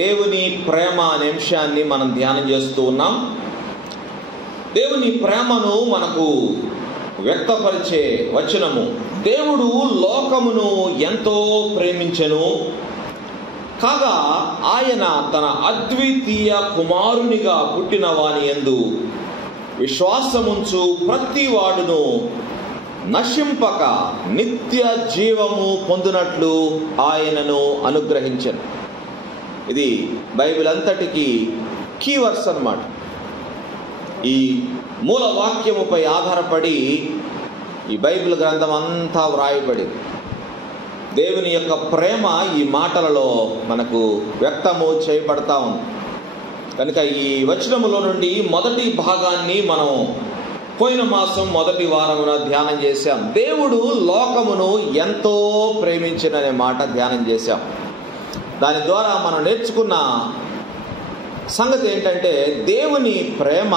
దేవుని ప్రేమ అనే అంశాన్ని మనం ధ్యానం చేస్తూ ఉన్నాం. దేవుని ప్రేమను మనకు వ్యక్తపరిచే వచనము, దేవుడు లోకమును ఎంతో ప్రేమించెను కాగా ఆయన తన అద్వితీయ కుమారునిగా పుట్టిన వాని యందు విశ్వాసముంచు ప్రతి వాడును నశింపక నిత్య జీవము పొందునట్లు ఆయనను అనుగ్రహించెను. ఇది బైబిల్ అంతటికి కీవర్డ్స్ అన్నమాట. ఈ మూల వాక్యముపై ఆధారపడి ఈ బైబిల్ గ్రంథం అంతా వ్రాయబడింది. దేవుని యొక్క ప్రేమ ఈ మాటలలో మనకు వ్యక్తము చేయబడతా ఉంది. కనుక ఈ వచనములో నుండి మొదటి భాగాన్ని మనం పోయిన మాసం మొదటి వారమున ధ్యానం చేశాం. దేవుడు లోకమును ఎంతో ప్రేమించిననే మాట ధ్యానం చేశాం. దాని ద్వారా మనం నేర్చుకున్న సంగతి ఏంటంటే, దేవుని ప్రేమ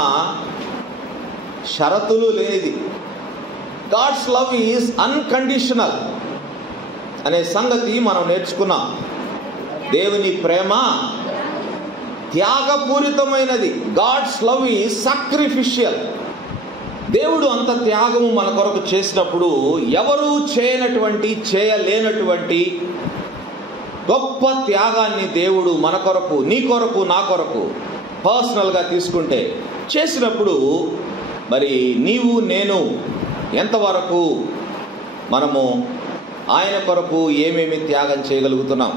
షరతులు లేనిది. గాడ్స్ లవ్ ఈజ్ అన్కండిషనల్ అనే సంగతి మనం నేర్చుకున్నాం. దేవుని ప్రేమ త్యాగపూరితమైనది. God's love is sacrificial. దేవుడు అంత త్యాగము మన కొరకు చేసినప్పుడు ఎవరు చేయలేనటువంటి గొప్ప త్యాగాన్ని దేవుడు మన కొరకు, నీ కొరకు, నా కొరకు పర్సనల్గా తీసుకుంటే చేసినప్పుడు మరి నీవు నేను ఎంతవరకు మనము ఆయన కొరకు ఏమేమి త్యాగం చేయగలుగుతున్నాం,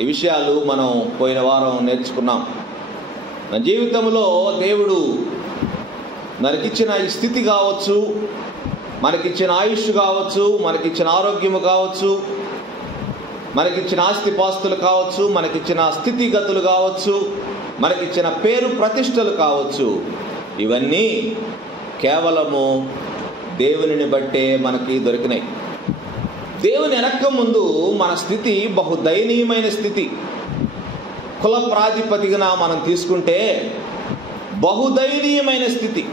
ఈ విషయాలు మనం పోయిన వారం నేర్చుకున్నాం. మన జీవితంలో దేవుడు మనకిచ్చిన ఈ స్థితి కావచ్చు, మనకిచ్చిన ఆయుష్ కావచ్చు, మనకిచ్చిన ఆరోగ్యము కావచ్చు, మనకిచ్చిన ఆస్తిపాస్తులు కావచ్చు, మనకిచ్చిన స్థితిగతులు కావచ్చు, మనకిచ్చిన పేరు ప్రతిష్టలు కావచ్చు, ఇవన్నీ కేవలము దేవునిని బట్టే మనకి దొరికినాయి. దేవుని ఎనక్క ముందు మన స్థితి బహు దయనీయమైన స్థితి. కుల ప్రాతిపదికన మనం తీసుకుంటే బహుదయనీయమైన స్థితి.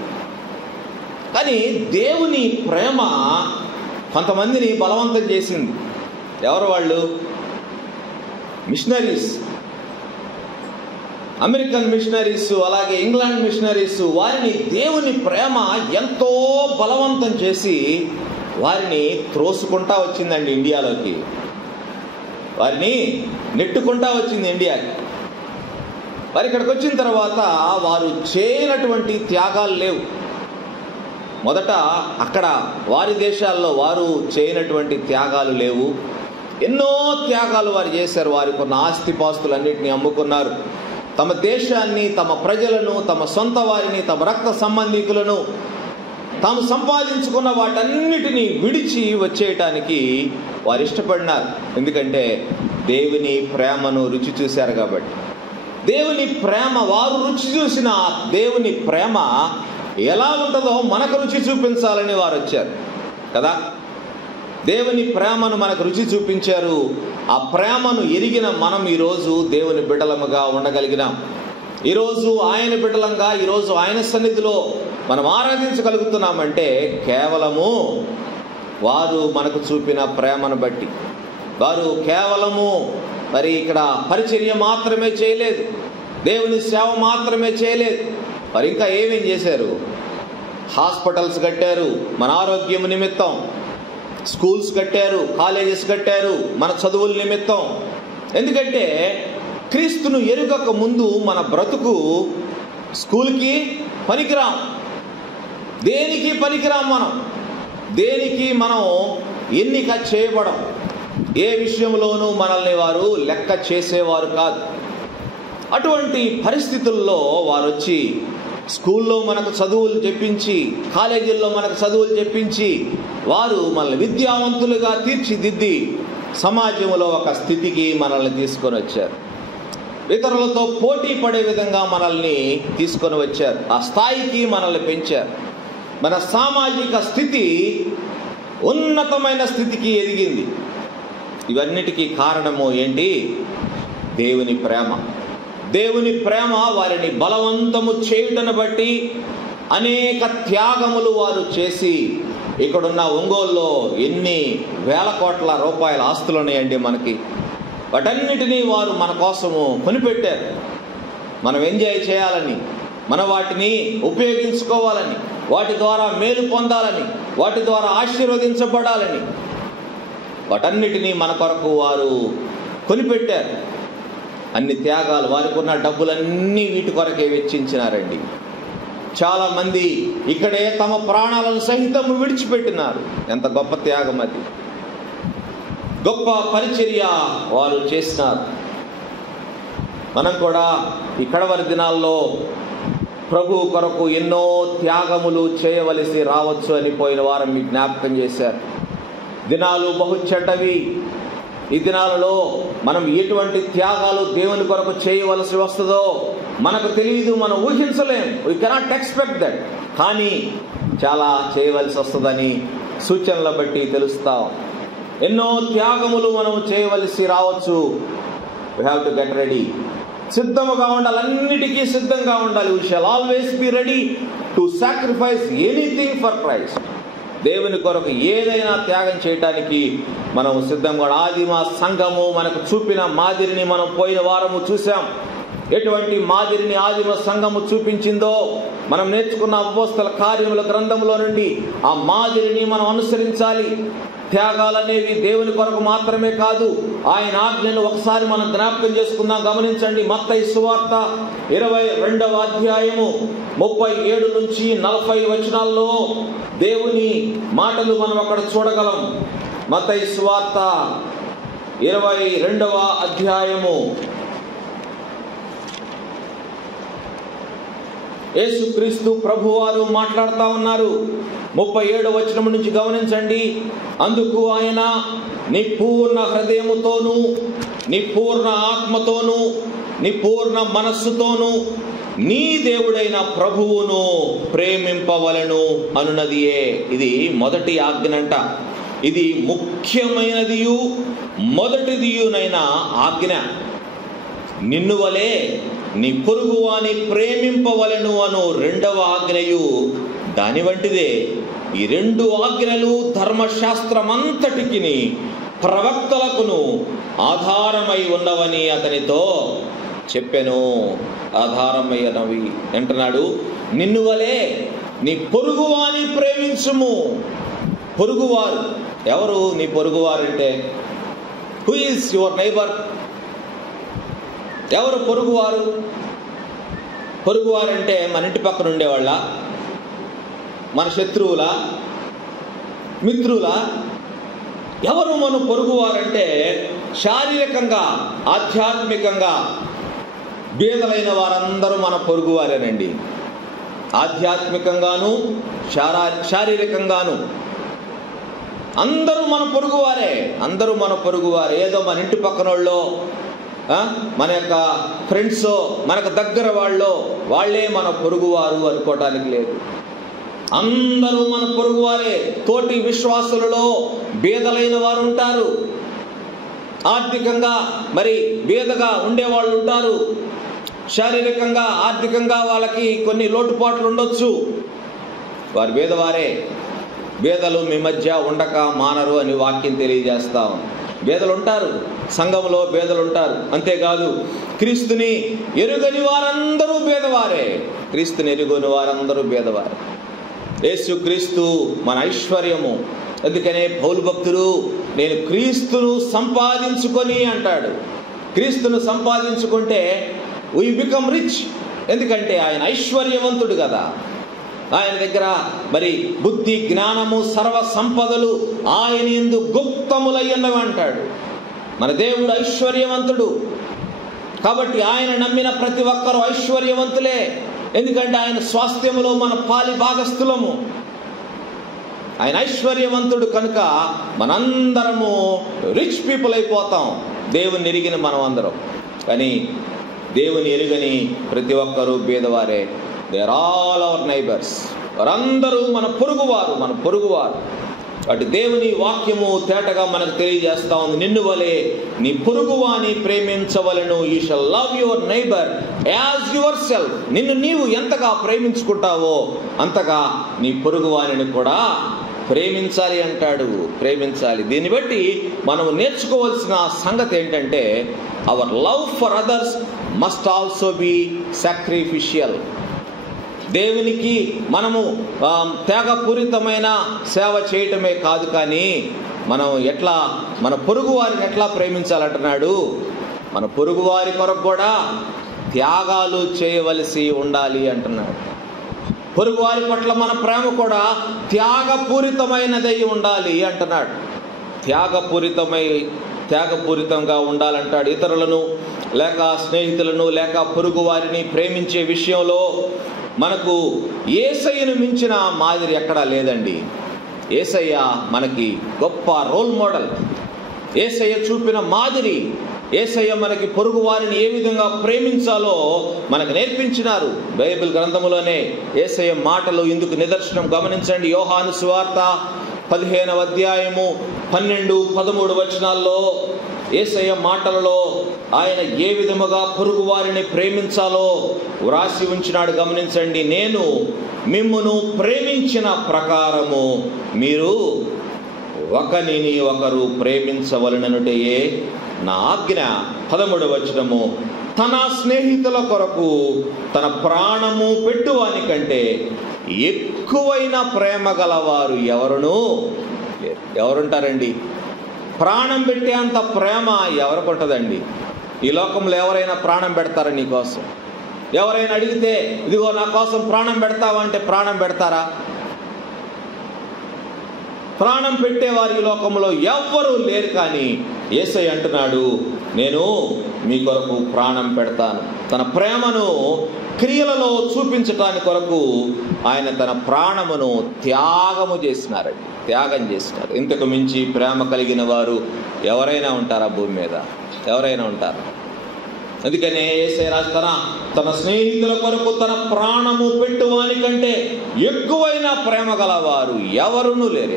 కానీ దేవుని ప్రేమ కొంతమందిని బలవంతం చేసింది. ఎవరు వాళ్ళు? మిషనరీస్, అమెరికన్ మిషనరీస్, అలాగే ఇంగ్లాండ్ మిషనరీస్. వారిని దేవుని ప్రేమ ఎంతో బలవంతం చేసి వారిని త్రోసుకుంటా వచ్చిందండి ఇండియాలోకి. వారిని నెట్టుకుంటా వచ్చింది ఇండియాకి. వారు ఇక్కడికి వచ్చిన తర్వాత వారు చేయనటువంటి త్యాగాలు లేవు. మొదట అక్కడ వారి దేశాల్లో వారు చేయనటువంటి త్యాగాలు లేవు. ఎన్నో త్యాగాలు వారు చేశారు. వారి కొన్ని ఆస్తిపాస్తులన్నింటినీ అమ్ముకున్నారు. తమ దేశాన్ని, తమ ప్రజలను, తమ సొంత వారిని, తమ రక్త సంబంధికులను, తాము సంపాదించుకున్న వాటన్నిటినీ విడిచి వచ్చేయటానికి వారు ఇష్టపడినారు. ఎందుకంటే దేవుని ప్రేమను రుచి చూశారు కాబట్టి. దేవుని ప్రేమ, వారు రుచి చూసిన దేవుని ప్రేమ ఎలా ఉంటుందో మనకు రుచి చూపించాలని వారు వచ్చారు కదా. దేవుని ప్రేమను మనకు రుచి చూపించారు. ఆ ప్రేమను ఎరిగిన మనం ఈరోజు దేవుని బిడ్డలముగా ఉండగలిగినాం. ఈరోజు ఆయన బిడ్డలంగా, ఈరోజు ఆయన సన్నిధిలో మనం ఆరాధించగలుగుతున్నామంటే కేవలము వారు మనకు చూపిన ప్రేమను బట్టి. వారు కేవలము మరి ఇక్కడ పరిచర్య మాత్రమే చేయలేదు, దేవుని సేవ మాత్రమే చేయలేదు. మరి ఇంకా ఏమేం చేశారు? హాస్పిటల్స్ కట్టారు మన ఆరోగ్యం నిమిత్తం, స్కూల్స్ కట్టారు, కాలేజెస్ కట్టారు మన చదువుల నిమిత్తం. ఎందుకంటే క్రీస్తును ఎరుగక ముందు మన బ్రతుకు స్కూల్కి పనికిరాం, దేనికి పనికిరాం. దేనికి మనం ఎన్నిక చేయబడం. ఏ విషయంలోనూ మనల్ని వారు లెక్క చేసేవారు కాదు. అటువంటి పరిస్థితుల్లో వారు వచ్చి స్కూల్లో మనకు చదువులు చెప్పించి, కాలేజీల్లో మనకు చదువులు చెప్పించి వారు మనల్ని విద్యావంతులుగా తీర్చిదిద్ది సమాజంలో ఒక స్థితికి మనల్ని తీసుకొని వచ్చారు. ఇతరులతో పోటీ పడే విధంగా మనల్ని తీసుకొని వచ్చారు. ఆ స్థాయికి మనల్ని పెంచారు. మన సామాజిక స్థితి ఉన్నతమైన స్థితికి ఎదిగింది. ఇవన్నిటికీ కారణము ఏంటి? దేవుని ప్రేమ. దేవుని ప్రేమ వారిని బలవంతము చేయుటను బట్టి అనేక త్యాగములు వారు చేసి, ఇక్కడున్న ఒంగోలులో ఎన్ని వేల కోట్ల రూపాయల ఆస్తులు ఉన్నాయండి మనకి. వాటన్నిటినీ వారు మన కోసము కొనిపెట్టారు. మనం ఎంజాయ్ చేయాలని, మన వాటిని ఉపయోగించుకోవాలని, వాటి ద్వారా మేలు పొందాలని, వాటి ద్వారా ఆశీర్వదించబడాలని, వాటన్నిటినీ మన కొరకు వారు కొనిపెట్టారు. అన్ని త్యాగాలు, వారికి ఉన్న డబ్బులన్నీ వీటి కొరకే వెచ్చించినారండి. చాలామంది ఇక్కడే తమ ప్రాణాలను సహితం విడిచిపెట్టినారు. ఎంత గొప్ప త్యాగం అది! గొప్ప పరిచర్య వారు చేసినారు. మనం కూడా ఈ కడవరి దినాల్లో ప్రభు కొరకు ఎన్నో త్యాగములు చేయవలసి రావచ్చు అని పోయిన వారం మీకు జ్ఞాపకం చేశారు. దినాలు బహు చెడ్డవి. ఈ దినాలలో మనం ఎటువంటి త్యాగాలు దేవుని కొరకు చేయవలసి వస్తుందో మనకు తెలియదు, మనం ఊహించలేం. We cannot expect that. కానీ చాలా చేయవలసి వస్తుందని సూచనల బట్టి తెలుస్తాం. ఎన్నో త్యాగములు మనం చేయవలసి రావచ్చు. We have to get ready. సిద్ధముగా ఉండాలి, అన్నిటికీ సిద్ధంగా ఉండాలి. We shall always be ready to sacrifice anything for Christ. దేవుని కొరకు ఏదైనా త్యాగం చేయటానికి మనం సిద్ధంగా. ఆదిమ సంఘము మనకు చూపిన మాదిరిని మనం పోయిన వారము చూసాం. ఎటువంటి మాదిరిని ఆదిమ సంఘము చూపించిందో మనం నేర్చుకున్న అపోస్తల కార్యముల గ్రంథంలో నుండి ఆ మాదిరిని మనం అనుసరించాలి. త్యాగాలనేవి దేవుని కొరకు మాత్రమే కాదు, ఆయన ఆజ్ఞను ఒకసారి మనం జ్ఞాపకం చేసుకుందాం. గమనించండి, మత్తయి సువార్త 22వ అధ్యాయము 37 నుంచి 40 వచనాల్లో దేవుని మాటలు మనం అక్కడ చూడగలం. మత్తయి సువార్త 22వ అధ్యాయము యేసుక్రీస్తు ప్రభువారు మాట్లాడుతూ ఉన్నారు. 37వ వచనం నుంచి గమనించండి. అందుకు ఆయన, నీ పూర్ణ హృదయముతోనూ, నీ పూర్ణ ఆత్మతోనూ, నీ పూర్ణ మనస్సుతోనూ నీ దేవుడైన ప్రభువును ప్రేమింపవలెను అనున్నదియే. ఇది మొదటి ఆజ్ఞనంట. ఇది ముఖ్యమైనదియు మొదటిదియునైన ఆజ్ఞ. నిన్ను వలె నీ పొరుగువాని ప్రేమింపవలెను అను రెండవ ఆజ్ఞయు దాని వంటిదే. ఈ రెండు ఆజ్ఞలు ధర్మశాస్త్రమంతటికి ప్రవక్తలకును ఆధారమై ఉన్నవని అతనితో చెప్పెను. ఆధారమైనవి అంటున్నాడు. నిన్ను వలె నీ పొరుగువాని ప్రేమించుము. పొరుగువారు ఎవరు? నీ పొరుగువారంటే హూ ఈజ్ యువర్ నైబర్? ఎవరు పొరుగువారు? పొరుగువారంటే మన ఇంటి పక్కన ఉండేవాళ్ళ, మన శత్రువులా, మిత్రులా? ఎవరు మన పొరుగువారంటే శారీరకంగా, ఆధ్యాత్మికంగా బీదలైన వారందరూ మన పొరుగువారేనండి. ఆధ్యాత్మికంగాను శారీరకంగాను అందరూ మన పొరుగువారే. అందరూ మన పొరుగువారే. ఏదో మన ఇంటి పక్కన వాళ్ళో, మన యొక్క ఫ్రెండ్స్, మనకు దగ్గర వాళ్ళే మన పొరుగువారు అనుకోవటానికి లేదు. అందరూ మన పొరుగువారే. తోటి విశ్వాసులలో బీదలైన వారు ఉంటారు, ఆర్థికంగా మరి బీదగా ఉండేవాళ్ళు ఉంటారు, శారీరకంగా ఆర్థికంగా వాళ్ళకి కొన్ని లోటుపాట్లు ఉండొచ్చు. వారు బీదవారే. బీదలు మీ మధ్య ఉండక మానరు అని వాక్యం తెలియజేస్తాం. బీదలు ఉంటారు, సంఘంలో బీదలు ఉంటారు. అంతేకాదు, క్రీస్తుని ఎరుగని వారందరూ బీదవారే. క్రీస్తుని ఎరుగని వారందరూ బీదవారే. యేసు క్రీస్తు మన ఐశ్వర్యము. అందుకనే పౌలు భక్తుడు, నేను క్రీస్తును సంపాదించుకొని అంటాడు. క్రీస్తును సంపాదించుకుంటే we become rich. ఎందుకంటే ఆయన ఐశ్వర్యవంతుడు కదా. ఆయన దగ్గర మరి బుద్ధి, జ్ఞానము, సర్వ సంపదలు ఆయన యందు గుప్తములై ఉన్నవి అంటాడు. మన దేవుడు ఐశ్వర్యవంతుడు కాబట్టి ఆయన నమ్మిన ప్రతి ఒక్కరూ ఐశ్వర్యవంతులే. ఎందుకంటే ఆయన స్వాస్థ్యములో మన పాలి భాగస్థులము. ఆయన ఐశ్వర్యవంతుడు కనుక మనందరము రిచ్ పీపుల్ అయిపోతాం, దేవుని ఎరిగిన మనం అందరం. కానీ దేవుని ఎరుగని ప్రతి ఒక్కరూ బీదవారే. They are all our neighbours. వారందరూ మన పొరుగువారు. అటు దేవుని వాక్యము తేటగా మనకు తెలియజేస్తా ఉంది. నిన్ను వలె నీ పొరుగువాని ప్రేమించవలెను. You shall love your neighbour as yourself. నిన్ను నీవు ఎంతగా ప్రేమించుకుంటావో అంతగా నీ పొరుగువానిని కూడా ప్రేమించాలి అంటాడు, ప్రేమించాలి. దీన్ని బట్టి మనం నేర్చుకోవాల్సిన సంగతి ఏంటంటే hour love for others must also be sacrificial. దేవునికి మనము త్యాగపూరితమైన సేవ చేయటమే కాదు, కానీ మనం ఎట్లా మన పొరుగు వారిని ఎట్లా ప్రేమించాలంటున్నాడు. మన పొరుగు వారి కొరకు కూడా త్యాగాలు చేయవలసి ఉండాలి అంటున్నాడు. పొరుగు వారి పట్ల మన ప్రేమ కూడా త్యాగపూరితమైనదై ఉండాలి అంటున్నాడు. త్యాగపూరితంగా ఉండాలంటాడు. ఇతరులను లేక స్నేహితులను లేక పొరుగు వారిని ప్రేమించే విషయంలో మనకు యేసయ్యను మించిన మాదిరి ఎక్కడా లేదండి. యేసయ్య మనకి గొప్ప రోల్ మోడల్. యేసయ్య చూపిన మాదిరి. యేసయ్య మనకి పొరుగు వారిని ఏ విధంగా ప్రేమించాలో మనకు నేర్పించినారు. బైబిల్ గ్రంథములోనే యేసయ్య మాటలు ఇందుకు నిదర్శనం. గమనించండి, యోహాను సువార్త 15వ అధ్యాయము 12-13 వచనాల్లో యేసయ్య మాటలలో ఆయన ఏ విధముగా పొరుగు వారిని ప్రేమించాలో వ్రాసి ఉంచినాడు. గమనించండి, నేను మిమ్మును ప్రేమించిన ప్రకారము మీరు ఒకరిని ఒకరు ప్రేమించవలననుటయే నా ఆజ్ఞ. 13వ వచనము, తన స్నేహితుల కొరకు తన ప్రాణము పెట్టువాని కంటే ఎక్కువైన ప్రేమ గలవారు ఎవరునూ లేరు. ఎవరుంటారండి? ప్రాణం పెట్టే అంత ప్రేమ ఎవరికి ఉంటుందండి? ఈ లోకంలో ఎవరైనా ప్రాణం పెడతారా నీకోసం? ఎవరైనా అడిగితే ఇదిగో నా కోసం ప్రాణం పెడతావా అంటే ప్రాణం పెడతారా? ప్రాణం పెట్టేవారు ఈ లోకంలో ఎవ్వరూ లేరు. కానీ యేసయ్య అంటున్నాడు, నేను మీ కొరకు ప్రాణం పెడతాను. తన ప్రేమను క్రియలలో చూపించటానికి కొరకు ఆయన తన ప్రాణమును త్యాగం చేసినారు. ఇంతకు మించి ప్రేమ కలిగిన వారు ఎవరైనా ఉంటారా భూమి మీద? ఎవరైనా ఉంటారా? అందుకనే యేసయ్య రాజు తన స్నేహితుల కొరకు తన ప్రాణము పెట్టువాని కంటే ఎక్కువైన ప్రేమ గలవారు ఎవరునూ లేరు.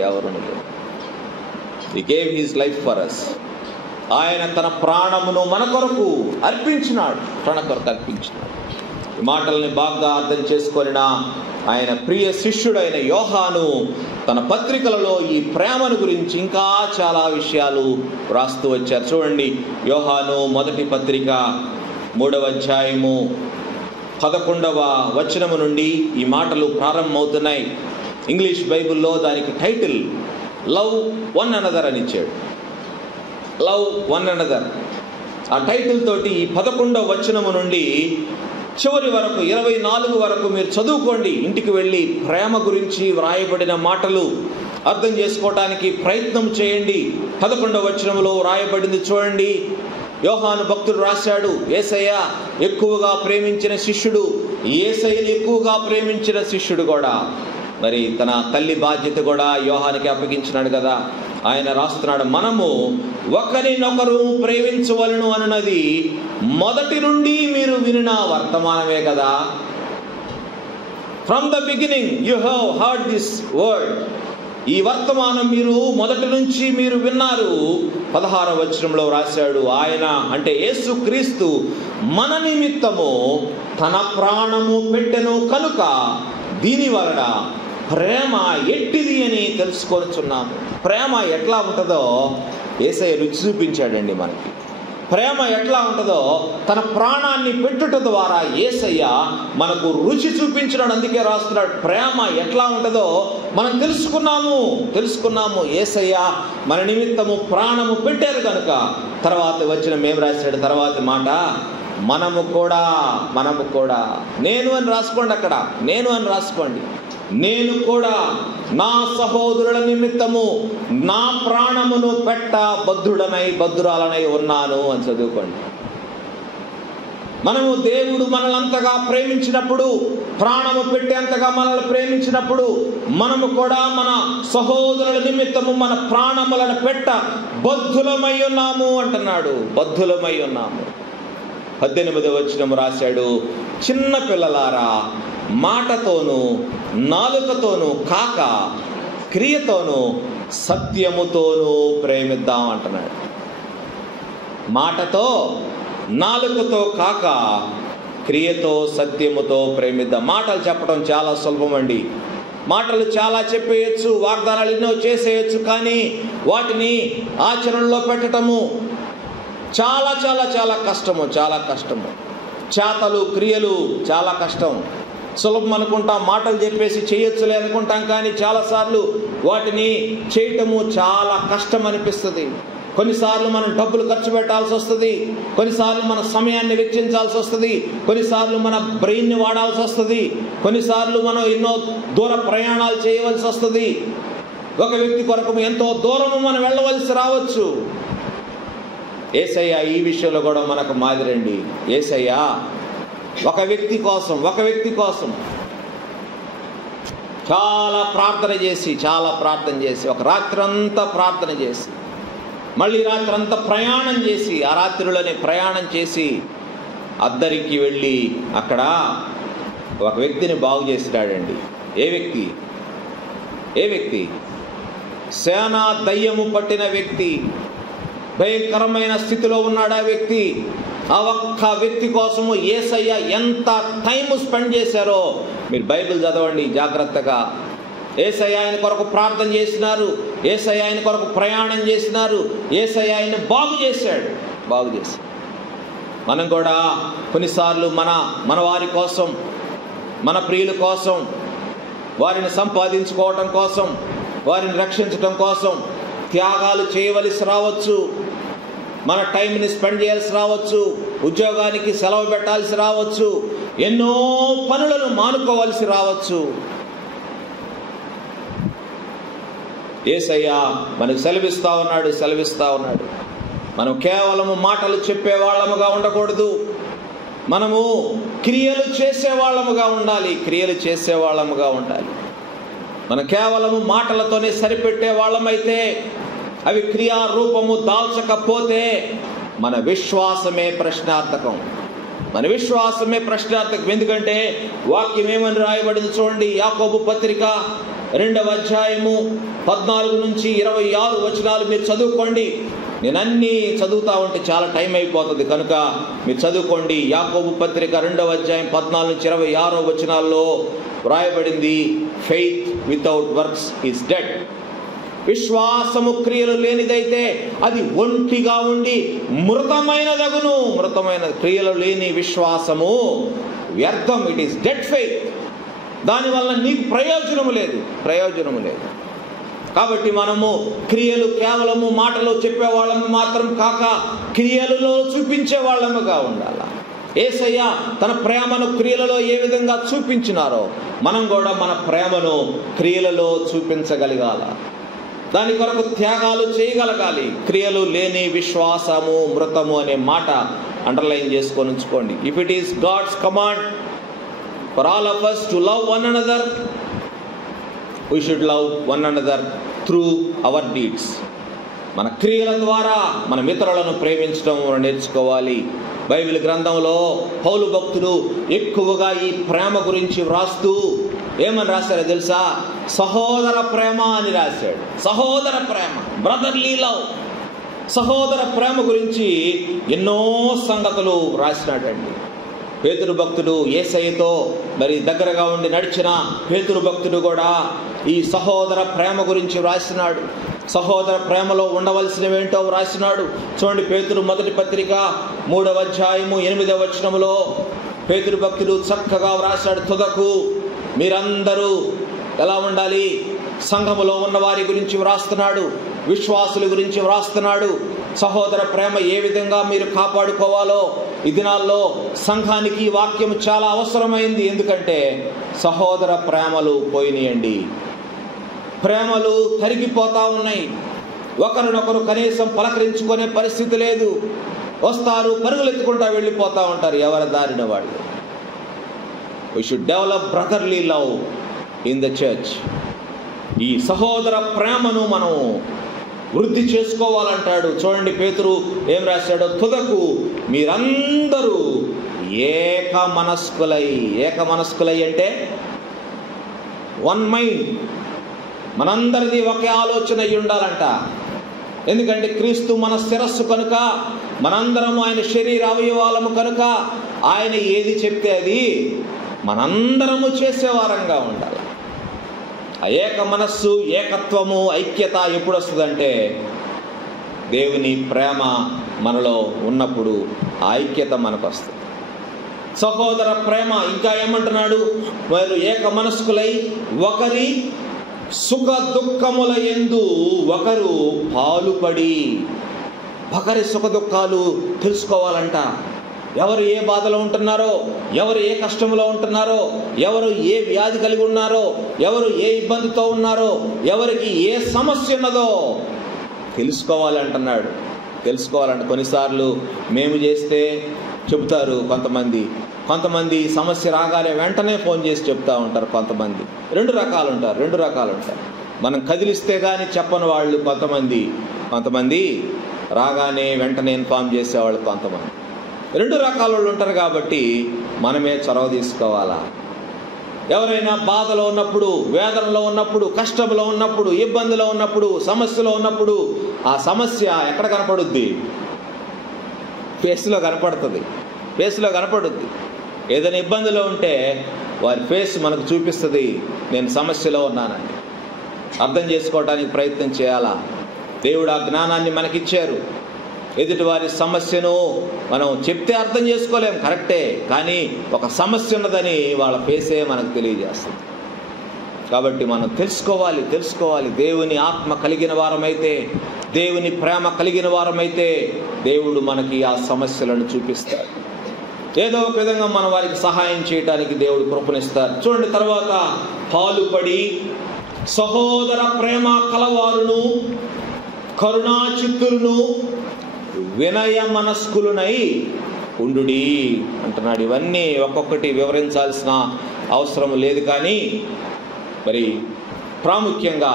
He gave his life for us. ఆయన తన ప్రాణమును మన కొరకు అర్పించినాడు. ఈ మాటల్ని బాగా అర్థం చేసుకొనిన ఆయన ప్రియ శిష్యుడైన యోహాను తన పత్రికలలో ఈ ప్రేమను గురించి ఇంకా చాలా విషయాలు రాస్తూ వచ్చారు. చూడండి, యోహాను మొదటి పత్రిక 3వ అధ్యాయము 11వ వచనము నుండి ఈ మాటలు ప్రారంభమవుతున్నాయి. ఇంగ్లీష్ బైబిల్లో దానికి టైటిల్ లవ్ వన్ అనదర్ అని ఇచ్చాడు. లవ్ వన్ అనదర్ ఆ టైటిల్ తోటి ఈ 11వ వచనము నుండి చివరి వరకు 24 వరకు మీరు చదువుకోండి. ఇంటికి వెళ్ళి ప్రేమ గురించి వ్రాయబడిన మాటలు అర్థం చేసుకోవటానికి ప్రయత్నం చేయండి. 11వ వచనంలో వ్రాయబడింది చూడండి. యోహాను భక్తుడు రాశాడు, యేసయ్య ఎక్కువగా ప్రేమించిన శిష్యుడు, యేసయ్యని ఎక్కువగా ప్రేమించిన శిష్యుడు కూడా మరి తన తల్లి బాధ్యత కూడా యోహానికి అప్పగించినాడు కదా. ఆయన రాస్తున్నాడు, మనము ఒకరినొకరు ప్రేమించవలను అన్నది మొదటి నుండి మీరు వినిన వర్తమానమే కదా. From the beginning you have heard this word. ఈ వర్తమానం మీరు మొదటి నుంచి మీరు విన్నారు. 16వ వచనంలో రాశాడు, ఆయన అంటే యేసుక్రీస్తు మన నిమిత్తము తన ప్రాణము పెట్టెను కనుక దీని వలన ప్రేమ ఎట్టిది అని తెలుసుకొనుచున్నాము. ప్రేమ ఎట్లా ఉంటుందో యేసయ్య రుచి చూపించాడండి మనకి. ప్రేమ ఎట్లా ఉంటుందో తన ప్రాణాన్ని పెట్టుట ద్వారా యేసయ్య మనకు రుచి చూపించినాడు. అందుకే రాస్తున్నాడు, ప్రేమ ఎట్లా ఉంటుందో మనం తెలుసుకున్నాము. యేసయ్య మన నిమిత్తము ప్రాణము పెట్టారు కనుక. తర్వాత వచ్చిన మేము రాశాడు తర్వాతి మాట, మనము కూడా నేను అని రాసుకోండి. అక్కడ నేను అని రాసుకోండి. నేను కూడా నా సహోదరుల నిమిత్తము నా ప్రాణమును పెట్ట బద్ధురాలనై ఉన్నాను అని చదువుకోండి. మనము దేవుడు మనల్నంతగా ప్రేమించినప్పుడు, ప్రాణము పెట్టేంతగా మనల్ని ప్రేమించినప్పుడు, మనము కూడా మన సహోదరుల నిమిత్తము మన ప్రాణములను పెట్ట బద్ధులమై ఉన్నాము అంటున్నాడు. 18వ వచనం రాశాడు, చిన్న పిల్లలారా మాటతోనూ నాలుకతోనూ కాక క్రియతోనూ సత్యముతోనూ ప్రేమిద్దాం అంటున్నాడు. మాటతో నాలుకతో కాక క్రియతో సత్యముతో ప్రేమిద్దాం. మాటలు చెప్పడం చాలా సులభం అండి. మాటలు చాలా చెప్పేయచ్చు, వాగ్దానాలు ఎన్నో చేసేయచ్చు, కానీ వాటిని ఆచరణలో పెట్టడము చాలా చాలా చాలా కష్టము, చాలా కష్టము. చేతలు క్రియలు చాలా కష్టం. సులభం అనుకుంటాం, మాటలు చెప్పేసి చేయొచ్చులే అనుకుంటాం, కానీ చాలాసార్లు వాటిని చేయటము చాలా కష్టం అనిపిస్తుంది. కొన్నిసార్లు మనం డబ్బులు ఖర్చు పెట్టాల్సి వస్తుంది, కొన్నిసార్లు మన సమయాన్ని వెచ్చించాల్సి వస్తుంది, కొన్నిసార్లు మన బ్రెయిన్ని వాడాల్సి వస్తుంది, కొన్నిసార్లు మనం ఎన్నో దూర ప్రయాణాలు చేయవలసి వస్తుంది. ఒక వ్యక్తి కొరకు ఎంతో దూరము మనం వెళ్ళవలసి రావచ్చు. యేసయ్య ఈ విషయంలో కూడా మనకు మాదిరండి. యేసయ్య ఒక వ్యక్తి కోసం చాలా ప్రార్థన చేసి ఒక రాత్రంతా ప్రార్థన చేసి, మళ్ళీ రాత్రంతా ప్రయాణం చేసి, ఆ రాత్రిలోనే ప్రయాణం చేసి అద్దరికి వెళ్ళి అక్కడ ఒక వ్యక్తిని బాగు చేసినాడండి. ఏ వ్యక్తి? సేనా దయ్యము పట్టిన వ్యక్తి, భయంకరమైన స్థితిలో ఉన్నాడు ఆ వ్యక్తి. ఆ ఒక్క వ్యక్తి కోసము యేసయ్య ఎంత టైం స్పెండ్ చేశారో మీరు బైబిల్ చదవండి జాగ్రత్తగా. యేసయ్య ఆయన కొరకు ప్రార్థన చేసినారు, యేసయ్య ఆయన కొరకు ప్రయాణం చేసినారు, యేసయ్య ఆయన బాగు చేశాడు. మనం కూడా కొన్నిసార్లు మన వారి కోసం, మన ప్రియుల కోసం, వారిని సంపాదించుకోవటం కోసం, వారిని రక్షించటం కోసం త్యాగాలు చేయవలసి రావచ్చు. మన టైంని స్పెండ్ చేయాల్సి రావచ్చు, ఉద్యోగానికి సెలవు పెట్టాల్సి రావచ్చు, ఎన్నో పనులను మానుకోవాల్సి రావచ్చు. యేసయ్య మనకు సెలవిస్తా ఉన్నాడు. మనం కేవలము మాటలు చెప్పేవాళ్ళముగా ఉండకూడదు, మనము క్రియలు చేసేవాళ్ళముగా ఉండాలి. మనం కేవలము మాటలతోనే సరిపెట్టే వాళ్ళమైతే, అవి క్రియారూపము దాల్చకపోతే మన విశ్వాసమే ప్రశ్నార్థకం. ఎందుకంటే వాక్యం ఏమని రాయబడింది చూడండి. యాకోబు పత్రిక 2వ అధ్యాయము 14 నుంచి 26 వచనాలు మీరు చదువుకోండి. నేను అన్నీ చదువుతా ఉంటే చాలా టైం అయిపోతుంది, కనుక మీరు చదువుకోండి. యాకోబు పత్రిక 2వ అధ్యాయం 14 నుంచి 26 వచనాల్లో రాయబడింది, faith without works is dead. విశ్వాసము క్రియలు లేనిదైతే అది ఒంటిగా ఉండి మృతమైనదగును. క్రియలు లేని విశ్వాసము వ్యర్థం. It is dead faith. దానివల్ల నీకు ప్రయోజనము లేదు. కాబట్టి మనము క్రియలు కేవలము మాటలో చెప్పేవాళ్ళము మాత్రం కాక క్రియలలో చూపించే వాళ్ళముగా ఉండాలి. యేసయ్య తన ప్రేమను క్రియలలో ఏ విధంగా చూపించినారో మనం కూడా మన ప్రేమను క్రియలలో చూపించగలగాల. దాని కొరకు త్యాగాలు చేయగలగాలి. క్రియలు లేని విశ్వాసము మృతము అనే మాట అండర్లైన్ చేసుకొని ఉంచుకోండి. If it is God's command for all of us to love one another, we should love one another through our deeds. మన క్రియల ద్వారా మన మిత్రులను ప్రేమించడం నేర్చుకోవాలి. బైబిల్ గ్రంథంలో పౌలు భక్తుడు ఎక్కువగా ఈ ప్రేమ గురించి వ్రాస్తూ ఏమని రాశారో తెలుసా? సహోదర ప్రేమ అని రాశాడు. సహోదర ప్రేమ, బ్రదర్లీ లవ్. సహోదర ప్రేమ గురించి ఎన్నో సంగతులు రాసినాడండి. పేతురు భక్తుడు యేసయ్యతో మరి దగ్గరగా ఉండి నడిచిన పేతురు భక్తుడు కూడా ఈ సహోదర ప్రేమ గురించి రాసినాడు. సహోదర ప్రేమలో ఉండవలసినవేంటో రాసినాడు. చూడండి, పేతురు మొదటి పత్రిక 3వ అధ్యాయము 8వ వచనములో పేతురు భక్తుడు చక్కగా వ్రాసాడు. తుదకు మీరందరూ ఎలా ఉండాలి? సంఘములో ఉన్న వారి గురించి వ్రాస్తున్నాడు, విశ్వాసుల గురించి వ్రాస్తున్నాడు. సహోదర ప్రేమ ఏ విధంగా మీరు కాపాడుకోవాలో ఈ దినాల్లో సంఘానికి వాక్యం చాలా అవసరమైంది. ఎందుకంటే సహోదర ప్రేమలు పోయినాయండి, ప్రేమలు తరిగిపోతా ఉన్నాయి. ఒకరినొకరు కనీసం పలకరించుకునే పరిస్థితి లేదు. వస్తారు, పరుగులెత్తుకుంటా వెళ్ళిపోతూ ఉంటారు ఎవరి దారిన వాళ్ళు. We should develop brotherly love in the church. ఈ సహోదర ప్రేమను మనం వృద్ధి చేసుకోవాలంటాడు. చూడండి, పేతురు ఏం రాశాడో, తుదకు మీరందరూ ఏక మనస్కులై అంటే వన్ మైండ్, మనందరిది ఒకే ఆలోచన అయి ఉండాలంట. ఎందుకంటే క్రీస్తు మన శిరస్సు కనుక, మనందరము ఆయన శరీర అవయవాలము కనుక ఆయన ఏది చెప్తే అది మనందరము చేసేవారంగా ఉండాలి. ఆ ఏక మనస్సు, ఏకత్వము, ఐక్యత ఎప్పుడు వస్తుందంటే దేవుని ప్రేమ మనలో ఉన్నప్పుడు ఆ ఐక్యత మనకు వస్తుంది. సహోదర ప్రేమ ఇంకా ఏమంటున్నాడు? వారు ఏక మనస్కులై ఒకరి సుఖ దుఃఖముల యందు ఒకరు పాలుపడి. ఒకరి సుఖ దుఃఖాలు తెలుసుకోవాలంట. ఎవరు ఏ బాధలో ఉంటున్నారో, ఎవరు ఏ కష్టంలో ఉంటున్నారో, ఎవరు ఏ వ్యాధి కలిగి ఉన్నారో, ఎవరు ఏ ఇబ్బందితో ఉన్నారో, ఎవరికి ఏ సమస్య ఉన్నదో తెలుసుకోవాలంటున్నాడు. తెలుసుకోవాలంట. కొన్నిసార్లు మేము చేస్తే చెబుతారు కొంతమంది సమస్య రాగానే వెంటనే ఫోన్ చేసి చెప్తా ఉంటారు. కొంతమంది రెండు రకాలు ఉంటారు. మనం కదిలిస్తే కానీ చెప్పని వాళ్ళు కొంతమంది రాగానే వెంటనే ఇన్ఫార్మ్ చేసేవాళ్ళు కొంతమంది. రెండు రకాల వాళ్ళు ఉంటారు. కాబట్టి మనమే చొరవ తీసుకోవాలా. ఎవరైనా బాధలో ఉన్నప్పుడు, వేదనలో ఉన్నప్పుడు, కష్టంలో ఉన్నప్పుడు, ఇబ్బందిలో ఉన్నప్పుడు, సమస్యలో ఉన్నప్పుడు ఆ సమస్య ఎక్కడ కనపడుద్ది? ఫేస్లో కనపడుద్ది. ఏదైనా ఇబ్బందిలో ఉంటే వారి ఫేస్ మనకు చూపిస్తుంది, నేను సమస్యలో ఉన్నానని. అర్థం చేసుకోవడానికి ప్రయత్నం చేయాలా. దేవుడు ఆ జ్ఞానాన్ని మనకిచ్చారు. ఎదుటి వారి సమస్యను మనం చెప్తే అర్థం చేసుకోలేం, కరెక్టే. కానీ ఒక సమస్య ఉన్నదని వాళ్ళ ఫేసే మనకు తెలియజేస్తుంది. కాబట్టి మనం తెలుసుకోవాలి. దేవుని ఆత్మ కలిగిన వారమైతే, దేవుని ప్రేమ కలిగిన వారమైతే దేవుడు మనకి ఆ సమస్యలను చూపిస్తాడు. ఏదో ఒక విధంగా మనం వారికి సహాయం చేయడానికి దేవుడు కృపణిస్తారు. చూడండి, తర్వాత పాలుపడి సహోదర ప్రేమ కలవారును, కరుణా చిత్తులను, వినయ మనస్కులునై ఉండుడి అంటున్నాడు. ఇవన్నీ ఒక్కొక్కటి వివరించాల్సిన అవసరం లేదు. కానీ మరి ప్రాముఖ్యంగా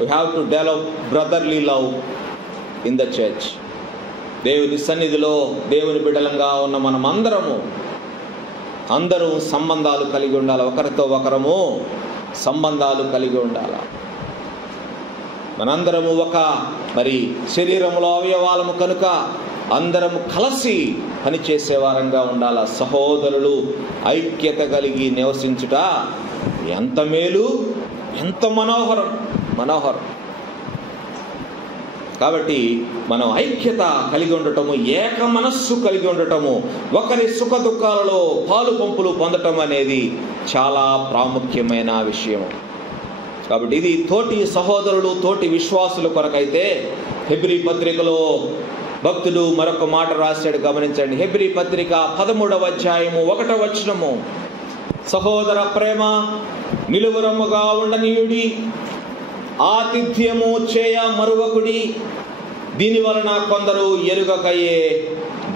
we have to develop brotherly love in the church. దేవుని సన్నిధిలో దేవుని బిడ్డలంగా ఉన్న మనం అందరూ సంబంధాలు కలిగి ఉండాలి. ఒకరితో ఒకరము సంబంధాలు కలిగి ఉండాలి. మనందరము ఒక మరి శరీరంలో అవయవాలము కనుక అందరము కలిసి పనిచేసే వారంగా ఉండాలి. సహోదరులు ఐక్యత కలిగి నివసించుట ఎంత మేలు, ఎంత మనోహరం. కాబట్టి మనం ఐక్యత కలిగి ఉండటము, ఏక మనస్సు కలిగి ఉండటము, ఒకరి సుఖ దుఃఖాలలో పాలు పంపులు పొందటం అనేది చాలా ప్రాముఖ్యమైన విషయం. కాబట్టి ఇది తోటి సహోదరులు, తోటి విశ్వాసుల కొరకైతే హెబ్రీ పత్రికలో భక్తుడు మరొక మాట రాశాడు, గమనించండి. హెబ్రీ పత్రిక 13వ అధ్యాయము 1వ వచనము, సహోదర ప్రేమ నిలువరముగా ఉండనీయుడి, ఆతిథ్యము చేయ మరువకుడి, దీని వలన కొందరు ఎరుగకయే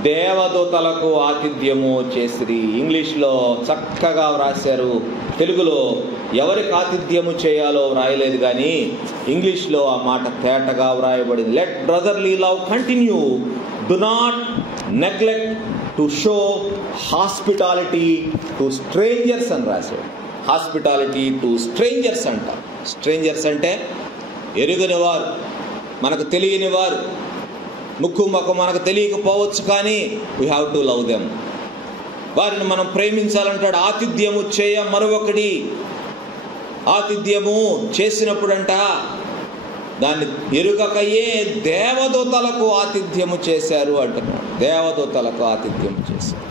దేవదూతలకు ఆతిథ్యము చేసిరి. ఇంగ్లీష్లో చక్కగా వ్రాశారు. తెలుగులో ఎవరికి ఆతిథ్యము చేయాలో వ్రాయలేదు, కానీ ఇంగ్లీష్లో ఆ మాట తేటగా వ్రాయబడింది. Let brotherly love continue, do not neglect to show hospitality to strangers అని రాశాడు. హాస్పిటాలిటీ టు స్ట్రేంజర్స్ అంట. స్ట్రేంజర్స్ అంటే ఎరుగని వారు, మనకు తెలియని వారు, ముక్కు మొక్క మనకు తెలియకపోవచ్చు, కానీ we have to love them. వారిని మనం ప్రేమించాలంటాడు. ఆతిథ్యము చేయ మరొకటి. ఆతిథ్యము చేసినప్పుడంట దాన్ని ఎరుగకయే దేవదూతలకు ఆతిథ్యము చేశారు అంటున్నాడు. దేవదూతలకు ఆతిథ్యం చేశారు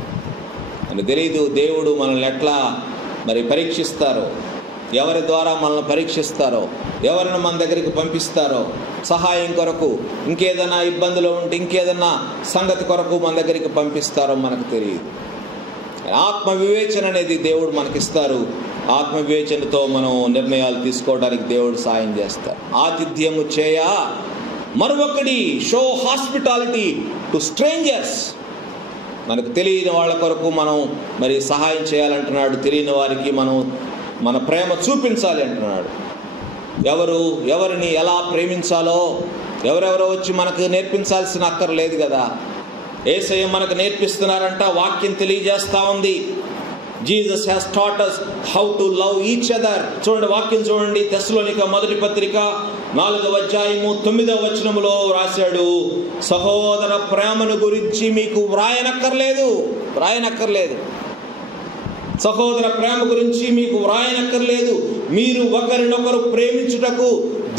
అని తెలియదు. దేవుడు మనల్ని ఎట్లా మరి పరీక్షిస్తారో, ఎవరి ద్వారా మనల్ని పరీక్షిస్తారో, ఎవరిని మన దగ్గరికి పంపిస్తారో సహాయం కొరకు, ఇంకేదైనా ఇబ్బందులు ఉంటే ఇంకేదైనా సంగతి కొరకు మన దగ్గరికి పంపిస్తారో మనకు తెలియదు. ఆత్మ వివేచన అనేది దేవుడు మనకిస్తారు. ఆత్మ వివేచనతో మనం నిర్ణయాలు తీసుకోవడానికి దేవుడు సాయం చేస్తారు. ఆతిథ్యము చేయ మరొకటి, షో హాస్పిటాలిటీ టు స్ట్రేంజర్స్. మనకు తెలియని వాళ్ళ కొరకు మనం మరి సహాయం చేయాలంటున్నాడు. తెలియని వారికి మనం మన ప్రేమ చూపించాలి అంటున్నాడు. ఎవరిని ఎలా ప్రేమించాలో ఎవరెవరో వచ్చి మనకు నేర్పించాల్సిన అక్కర్లేదు కదా. యేసయ్య మనకు నేర్పిస్తున్నారంట. వాక్యం తెలియజేస్తా ఉంది. Jesus has taught us how to love each other. చూడండి, వాక్యం చూడండి. తెస్సలోనిక మొదటి పత్రిక 4వ అధ్యాయము 9వ వచనములో రాశాడు, సహోదర ప్రేమను గురించి మీకు వ్రాయనక్కర్లేదు. సహోదర ప్రేమ గురించి మీకు వ్రాయనక్కర్లేదు. మీరు ఒకరినొకరు ప్రేమించుటకు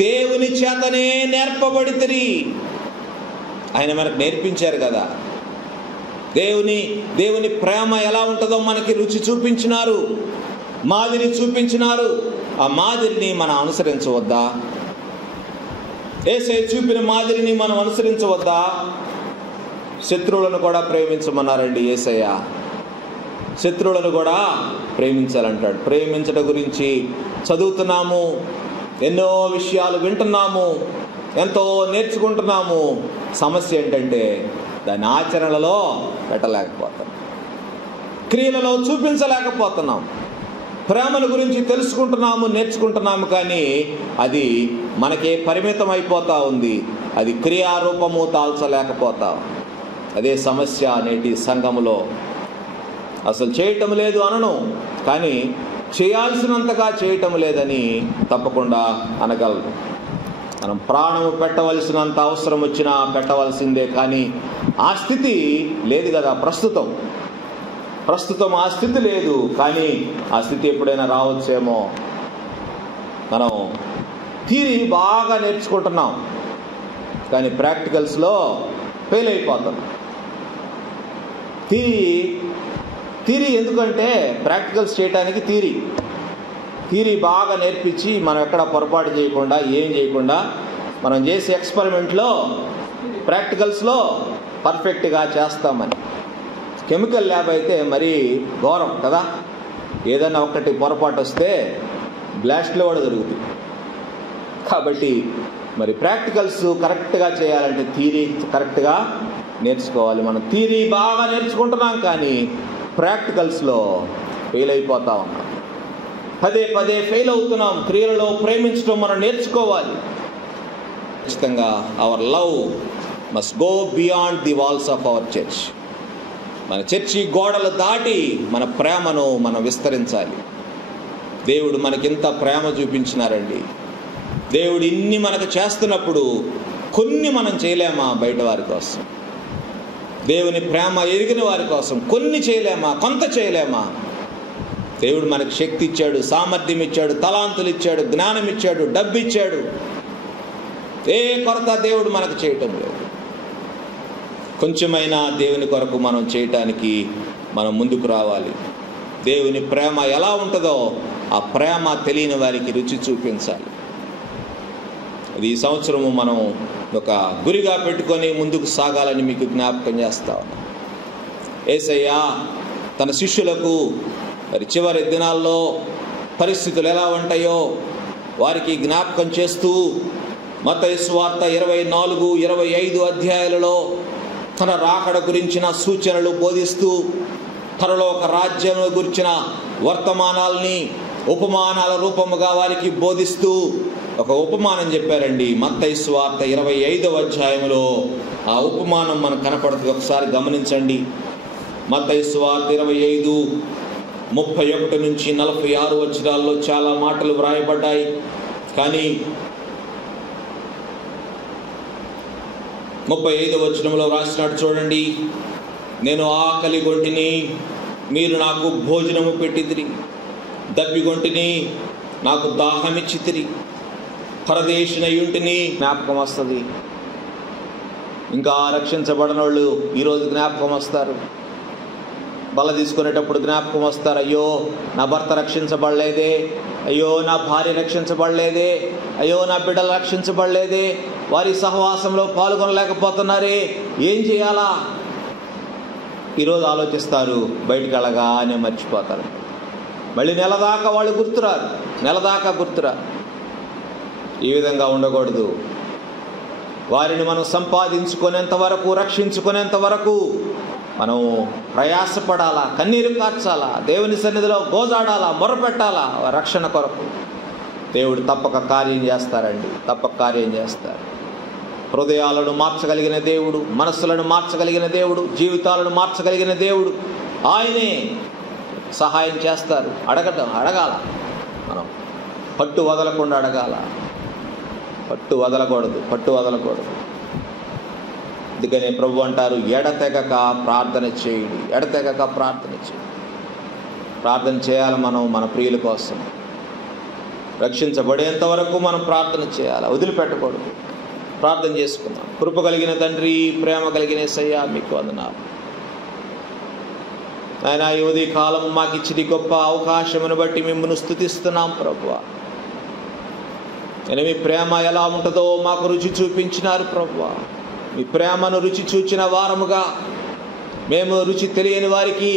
దేవుని చేతనే నేర్పబడితిరి. ఆయన మనకు నేర్పించారు కదా. దేవుని ప్రేమ ఎలా ఉంటుందో మనకి రుచి చూపించినారు, మాదిరి చూపించినారు. ఆ మాదిరిని మనం అనుసరించవద్దా? యేసయ్య చూపిన మాదిరిని మనం అనుసరించవద్దా? శత్రువులను కూడా ప్రేమించమన్నారండి యేసయ్య. శత్రువులను కూడా ప్రేమించాలంటాడు. ప్రేమించడం గురించి చదువుతున్నాము, ఎన్నో విషయాలు వింటున్నాము, ఎంతో నేర్చుకుంటున్నాము. సమస్య ఏంటంటే దాని ఆచరణలో పెట్టలేకపోతున్నాం, క్రియలలో చూపించలేకపోతున్నాం. ప్రేమల గురించి తెలుసుకుంటున్నాము, నేర్చుకుంటున్నాము, కానీ అది మనకే పరిమితం అయిపోతా ఉంది. అది క్రియారూపము దాల్చలేకపోతా. అదే సమస్య నేటి సంఘములో. అసలు చేయటం లేదు అనను, కానీ చేయాల్సినంతగా చేయటం లేదని తప్పకుండా అనగలరు. మనం ప్రాణము పెట్టవలసినంత అవసరం వచ్చినా పెట్టవలసిందే, కానీ ఆ స్థితి లేదు కదా ప్రస్తుతం ఆ స్థితి లేదు. కానీ ఆ స్థితి ఎప్పుడైనా రావచ్చేమో. మనం థియరీ బాగా నేర్చుకుంటున్నాం, కానీ ప్రాక్టికల్స్లో ఫెయిల్ అయిపోతాం. థియరీ ఎందుకంటే ప్రాక్టికల్స్ చేయడానికి థియరీ బాగా నేర్పించి మనం ఎక్కడ పొరపాటు చేయకుండా, ఏం చేయకుండా మనం చేసే ఎక్స్పెరిమెంట్లో ప్రాక్టికల్స్లో పర్ఫెక్ట్గా చేస్తామని. కెమికల్ ల్యాబ్ అయితే మరీ ఘోరం కదా. ఏదైనా ఒకటి పొరపాటు వస్తే బ్లాస్ట్లో కూడా జరుగుతుంది. కాబట్టి మరి ప్రాక్టికల్స్ కరెక్ట్గా చేయాలంటే థియరీ కరెక్ట్గా నేర్చుకోవాలి. మనం థియరీ బాగా నేర్చుకుంటున్నాం, కానీ ప్రాక్టికల్స్లో ఫెయిల్ అయిపోతా ఉన్నాం. పదే ఫెయిల్ అవుతున్నాం. క్రియలలో ప్రేమించడం మనం నేర్చుకోవాలి. ఖచ్చితంగా our love must go beyond the walls of our church. మన చర్చి గోడలు దాటి మన ప్రేమను మనం విస్తరించాలి. దేవుడు మనకింత ప్రేమ చూపించినారండి. దేవుడు ఇన్ని మనకు చేస్తున్నప్పుడు కొన్ని మనం చేయలేమా? బయట వారి కోసం, దేవుని ప్రేమ ఎరిగిన వారి కోసం కొన్ని చేయలేమా? కొంత చేయలేమా? దేవుడు మనకు శక్తి ఇచ్చాడు, సామర్థ్యం ఇచ్చాడు, తలాంతులు ఇచ్చాడు, జ్ఞానం ఇచ్చాడు, డబ్బు ఇచ్చాడు. ఏ కొరత దేవుడు మనకు చేయటం లేదు. కొంచెమైనా దేవుని కొరకు మనం చేయటానికి మనం ముందుకు రావాలి. దేవుని ప్రేమ ఎలా ఉంటుందో ఆ ప్రేమ తెలియని వారికి రుచి చూపించాలి. అది ఈ సంవత్సరము మనం ఒక గురిగా పెట్టుకొని ముందుకు సాగాలని మీకు జ్ఞాపకం చేస్తా ఉన్నాను. యేసయ్య తన శిష్యులకు మరి చివరి దినాల్లో పరిస్థితులు ఎలా ఉంటాయో వారికి జ్ఞాపకం చేస్తూ మత్తయి సువార్త 24, 25 అధ్యాయాలలో తన రాకడ గురించిన సూచనలు బోధిస్తూ పరలోక రాజ్యం గురించిన వర్తమానాల్ని ఉపమానాల రూపముగా వారికి బోధిస్తూ ఒక ఉపమానం చెప్పారండి. మత్తయి సువార్త 25వ అధ్యాయంలో ఆ ఉపమానం మనకు కనపడుతుంది. ఒకసారి గమనించండి. మత్తయి సువార్త 25, 31 నుంచి 46 వచనాల్లో చాలా మాటలు వ్రాయబడ్డాయి. కానీ 35వ వచనంలో రాసినాడు చూడండి. నేను ఆకలిగొంటిని, మీరు నాకు భోజనము పెట్టితిరి. దప్పిగొంటిని, నాకు దాహమిచ్చితిరి. పరదేశినయుంటిని. జ్ఞాపకం వస్తుంది. ఇంకా రక్షించబడిన వాళ్ళు ఈరోజు జ్ఞాపకం వస్తారు. బల తీసుకునేటప్పుడు జ్ఞాపకం వస్తారు. అయ్యో నా భర్త రక్షించబడలేదే, అయ్యో నా భార్య రక్షించబడలేదే, అయ్యో నా బిడ్డలు రక్షించబడలేదే, వారి సహవాసంలో పాల్గొనలేకపోతున్నారే, ఏం చేయాలా? ఈరోజు ఆలోచిస్తారు, బయటికి వెళ్ళగానే మర్చిపోతారు. మళ్ళీ నెలదాకా వాళ్ళు గుర్తురారు. ఈ విధంగా ఉండకూడదు. వారిని మనం సంపాదించుకునేంత వరకు, రక్షించుకునేంత వరకు మనం ప్రయాసపడాలా, కన్నీరు కార్చాలా, దేవుని సన్నిధిలో గోజాడాలా, మొరపెట్టాలా రక్షణ కొరకు. దేవుడు తప్పక కార్యం చేస్తారండి, తప్పక కార్యం చేస్తారు. హృదయాలను మార్చగలిగిన దేవుడు, మనస్సులను మార్చగలిగిన దేవుడు, జీవితాలను మార్చగలిగిన దేవుడు ఆయనే సహాయం చేస్తారు. అడగాల. మనం పట్టు వదలకుండా అడగాల. పట్టు వదలకూడదు. అందుకనే ప్రభు అంటారు, ఎడతెగక ప్రార్థన చేయండి. ప్రార్థన చేయాలి. మనం మన ప్రియుల కోసం రక్షించబడేంత వరకు మనం ప్రార్థన చేయాలి, వదిలిపెట్టకూడదు. ప్రార్థన చేసుకుందాం. కృప కలిగిన తండ్రి, ప్రేమ కలిగిన యేసయ్యా, మీకు వందనాలు నాయనా. ఈ ఉదయ కాలం మాకు ఇచ్చిన గొప్ప అవకాశమును బట్టి మిమ్మల్ని స్తుతిస్తున్నాం ప్రభువా. మీ ప్రేమ ఎలా ఉంటుందో మాకు రుచి చూపించినారు ప్రభువా. మీ ప్రేమను రుచి చూచిన వారముగా మేము రుచి తెలియని వారికి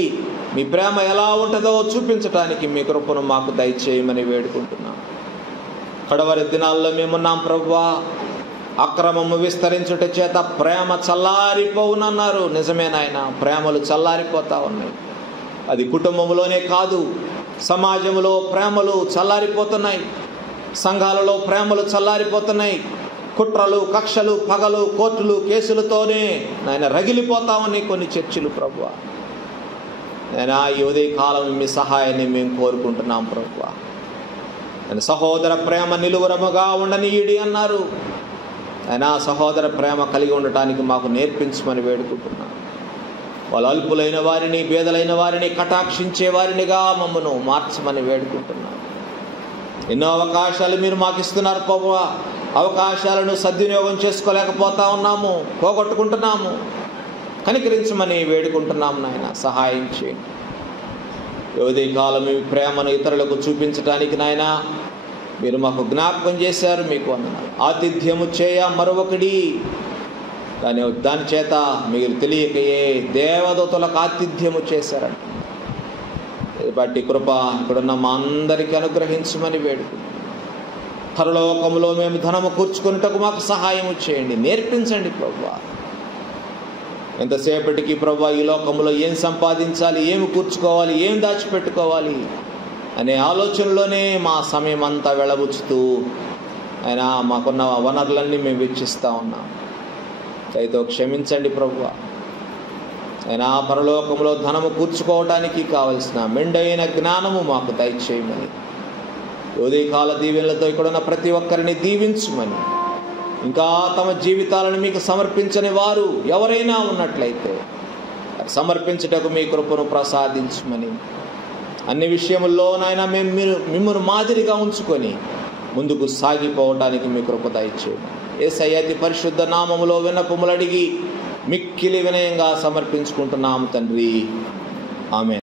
మీ ప్రేమ ఎలా ఉంటుందో చూపించటానికి మీ కృపను మాకు దయచేయమని వేడుకుంటున్నాం. కడవరి దినాల్లో మేమున్నాం ప్రభువా. అక్రమము విస్తరించుట చేత ప్రేమ చల్లారిపోవునన్నారు. నిజమే నాయన, ప్రేమలు చల్లారిపోతా ఉన్నాయి. అది కుటుంబంలోనే కాదు, సమాజంలో ప్రేమలు చల్లారిపోతున్నాయి, సంఘాలలో ప్రేమలు చల్లారిపోతున్నాయి. కుట్రలు, కక్షలు, పగలు, కోర్టులు, కేసులతోనే నాయన రగిలిపోతా ఉన్నాయి కొన్ని చర్చిలు ప్రభువా. నాయనా, ఈ ఉదయ కాలం మీ సహాయాన్ని మేము కోరుకుంటున్నాం ప్రభువా. ఆయన సహోదర ప్రేమ నిలువరముగా ఉండనీయుడి అన్నారు. ఆయన సహోదర ప్రేమ కలిగి ఉండటానికి మాకు నేర్పించమని వేడుకుంటున్నాం. వాళ్ళు అల్పులైన వారిని, పేదలైన వారిని కటాక్షించే వారినిగా మమ్మను మార్చమని వేడుకుంటున్నాం. ఎన్నో అవకాశాలు మీరు మాకు ఇస్తున్నారు ప్రభువా. అవకాశాలను సద్వినియోగం చేసుకోలేకపోతా ఉన్నాము, పోగొట్టుకుంటున్నాము. కనికరించమని వేడుకుంటున్నాము నాయన, సహాయం చేయండి. ఉదయ కాలం మీ ప్రేమను ఇతరులకు చూపించడానికి నాయన మీరు మాకు జ్ఞాపకం చేశారు, మీకు వందనాలు. ఆతిథ్యము చేయ మరొకడి, కానీ దాని చేత మీరు తెలియకయే దేవదూతలకు ఆతిథ్యము చేశారంట. బట్టి కృప ఇక్కడున్న మా అందరికీ అనుగ్రహించమని వేడుకుంటున్నాం. పరలోకములో మేము ధనము కూర్చుకున్నటకు మాకు సహాయము చేయండి, నేర్పించండి ప్రభువా. ఎంతసేపటికి ప్రభువా ఈ లోకంలో ఏం సంపాదించాలి, ఏమి కూర్చుకోవాలి, ఏం దాచిపెట్టుకోవాలి అనే ఆలోచనలోనే మా సమయం అంతా వెళ్ళబుచ్చుతూ ఆయన మాకున్న వనరులన్నీ మేము వెచ్చిస్తూ ఉన్నాం. దయతో క్షమించండి ప్రభువా. ఆయన పరలోకంలో ధనము కూర్చుకోవటానికి కావలసిన మెండైన జ్ఞానము మాకు దయచేయమని, ఉదయకాల దీవెనలతో ఇక్కడున్న ప్రతి ఒక్కరిని దీవించమని, ఇంకా తమ జీవితాలను మీకు సమర్పించని వారు ఎవరైనా ఉన్నట్లయితే సమర్పించుటకు మీ కృపను ప్రసాదించమని, అన్ని విషయముల్లో నాయన మేము మిమ్మల్ని మాదిరిగా ఉంచుకొని ముందుకు సాగిపోవటానికి మీ కృప దయచేయమని యేసయ్య అతి పరిశుద్ధ నామములో విన్నపములు అడిగి మిక్కిలి వినయంగా సమర్పించుకుంటున్నాము తండ్రి. ఆమేన్.